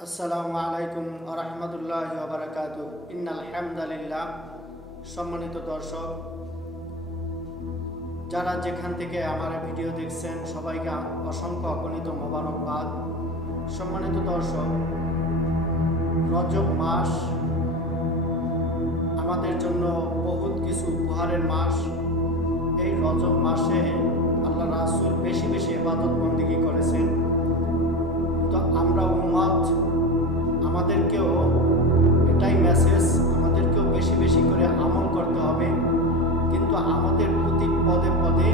আসসালামু আলাইকুম ওয়া রাহমাতুল্লাহি ওয়া বারাকাতুহু। ইন্নাল হামদালিল্লাহ। সম্মানিত দর্শক, যারা যেখান থেকে আমার ভিডিও দেখছেন সবাইকে অসংখ্য অগণিত মোবারকবাদ। সম্মানিত দর্শক, রজব মাস আমাদের জন্য বহুত কিছু উপহারের মাস। এই রজব মাসে আল্লাহ রাসূল বেশি বেশি ইবাদত বন্দেগী করেছেন। তো আমরা উম্মত, আমাদেরকেও এটাই মেসেজ, আমাদেরকেও বেশি বেশি করে আমল করতে হবে। কিন্তু আমাদের প্রতি পদে পদে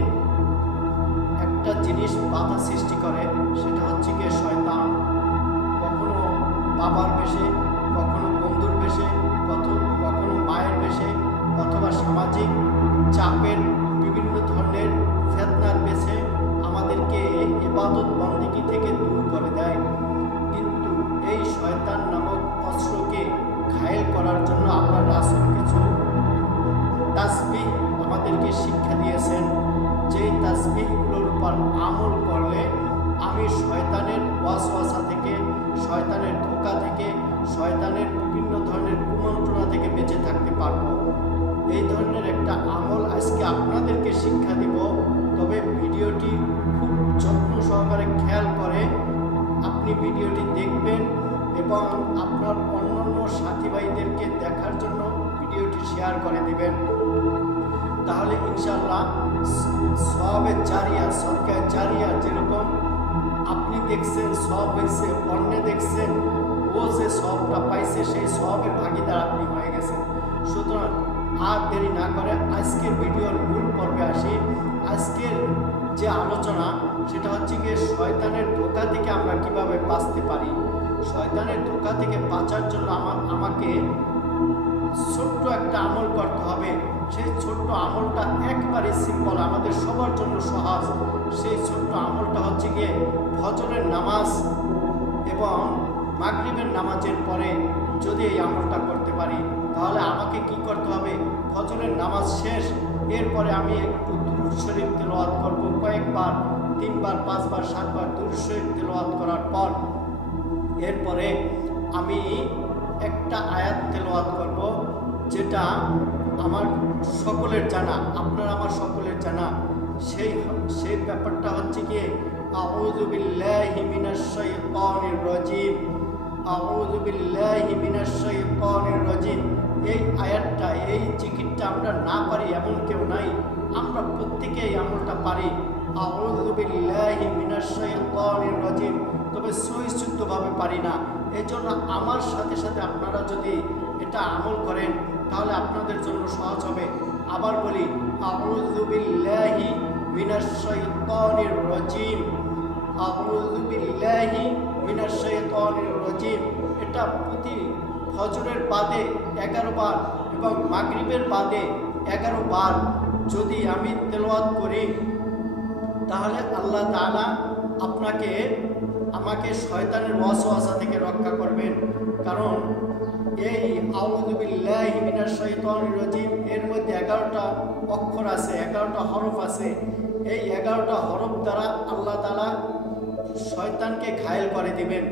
একটা জিনিস বাধা সৃষ্টি করে, সেটা হচ্ছে গিয়ে শয়তান। কখনো বাবার বেশে, কখনো বন্ধুর বেশে, কখনো মায়ের বেশে, অথবা সামাজিক চাপের বিভিন্ন ধরনের ফিতনার বেশে আমাদেরকে ইবাদত বন্দেগী থেকে দূর করে দেয়। কিন্তু এই শয়তান নামক অস্ত্রকে ঘায়েল করার জন্য আল্লাহ রাসূল কিছু তাসবিহ আমাদেরকে শিক্ষা দিয়েছেন। যেই তাসবিহগুলোর উপর আমল করলে আমি শয়তানের ওয়াসওয়াসা থেকে, শয়তানের ধোঁকা থেকে, শয়তানের বিভিন্ন ধরনের কুমন্ত্রণা থেকে বেঁচে থাকতে পারবো। এই ধরনের একটা আমল আজকে আপনাদেরকে শিক্ষা দিব। তবে ভিডিওটি খুব যত্ন সহকারে খেয়াল করে আপনি ভিডিওটি দেখবেন এবং আপনার অন্যান্য সাথী ভাইদেরকে দেখার জন্য ভিডিওটি শেয়ার করে দিবেন। তাহলে ইনশাআল্লাহ সওয়াবে জারিয়া, সদকায়ে জারিয়া, যেরকম আপনি দেখছেন সওয়াব হয়েছে, অন্য দেখছেন ও যে সওয়াবটা পাইছে, সেই সওয়াবের ভাগীদার আপনি হয়ে গেছেন। সুতরাং আর দেরি না করে আজকের ভিডিওর মূল পর্বে আসি। আজকের যে আলোচনা সেটা হচ্ছে গিয়ে শয়তানের ধোঁকা থেকে আমরা কিভাবে বাঁচতে পারি। শয়তানের ধোঁকা থেকে বাঁচার জন্য আমাকে ছোট্ট একটা আমল করতে হবে। সেই ছোট্ট আমলটা একবারে সিম্পল, আমাদের সবার জন্য সহজ। সেই ছোট্ট আমলটা হচ্ছে গিয়ে ফজরের নামাজ এবং মাগরিবের নামাজের পরে যদি এই আমলটা করতে পারি, তাহলে আমাকে কি করতে হবে? ফজরের নামাজ শেষ, এরপরে আমি একটু দুরূদ শরীফ তেলাওয়াত করব কয়েকবার, 3 বার 5 বার 7 বার দুরূদ শরীফ তেলাওয়াত করার পর এরপরে আমি একটা আয়াত তেলাওয়াত করব, যেটা আমার সকলের জানা, আপনার আমার সকলের জানা। সেই ব্যাপারটা হচ্ছে গিয়ে আউযু বিল্লাহি মিনাশ শাইতানির রাজিম, আউযু বিল্লাহি মিনাশ শাইতানির রাজিম। এই আয়াতটা, এই জিকিরটা আমরা না পারি এমন কেউ নাই। আমরা প্রত্যেকে এই আমলটা পারি, আউযু বিল্লাহি মিনাশ শাইতানির রাজিম, তবে সহিষ্ণুভাবে পারি না। এই জন্য আমার সাথে সাথে আপনারা যদি এটা আমল করেন তাহলে আপনাদের জন্য সহজ হবে। আবার বলি, আউযু বিল্লাহি মিনাশ শাইতানির রাজিম, আউযু বিল্লাহি মিনাশ শাইতানির রাজিম। এটা প্রতি ফজরের বাদে 11 বার এবং মাগরিবের বাদে 11 বার যদি আমি তেলাওয়াত করি, তাহলে আল্লাহ তাআলা আমাকে শয়তানের ওয়াসওয়াসা থেকে রক্ষা করবেন। কারণ এই আউযু বিল্লাহি মিনাশ শাইতানির রাজিম এর মধ্যে 11টা অক্ষর আছে, 11টা হরফ আছে। এই 11টা হরফ দ্বারা আল্লাহ তাআলা শয়তানকে ঘায়েল করে দিবেন।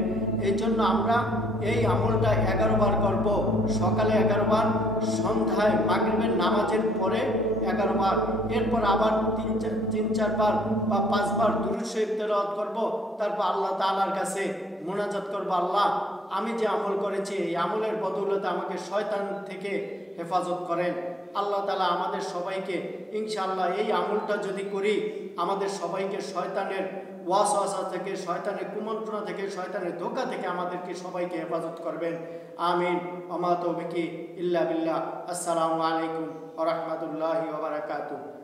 এই জন্য আমরা এই আমলটা 11 বার করব, সকালে 11 বার, সন্ধ্যায় মাগরিবের নামাজের পরে 11 বার, এরপর আবার 3-4 বার বা 5 বার দুরূদ শরীফ তেলাওয়াত করব। তারপর আল্লাহ তাআলার কাছে মুনাজাত করব, আল্লাহ আমি যে আমল করেছি এই আমলের বদৌলতে আমাকে শয়তান থেকে হেফাজত করেন। আল্লাহ তাআলা আমাদের সবাইকে ইনশাআল্লাহ এই আমলটা যদি করি, আমাদের সবাইকে শয়তানের ওয়াসওয়াসা থেকে, শয়তানের কুমন্ত্রণা থেকে, শয়তানের ধোঁকা থেকে আমাদেরকে সবাইকে হেফাজত করবেন। আমিন। ওয়া মা তাওফীকি ইল্লা বিল্লাহ। আসসালামু আলাইকুম ওয়া রাহমাতুল্লাহি ওয়া বারাকাতুহু।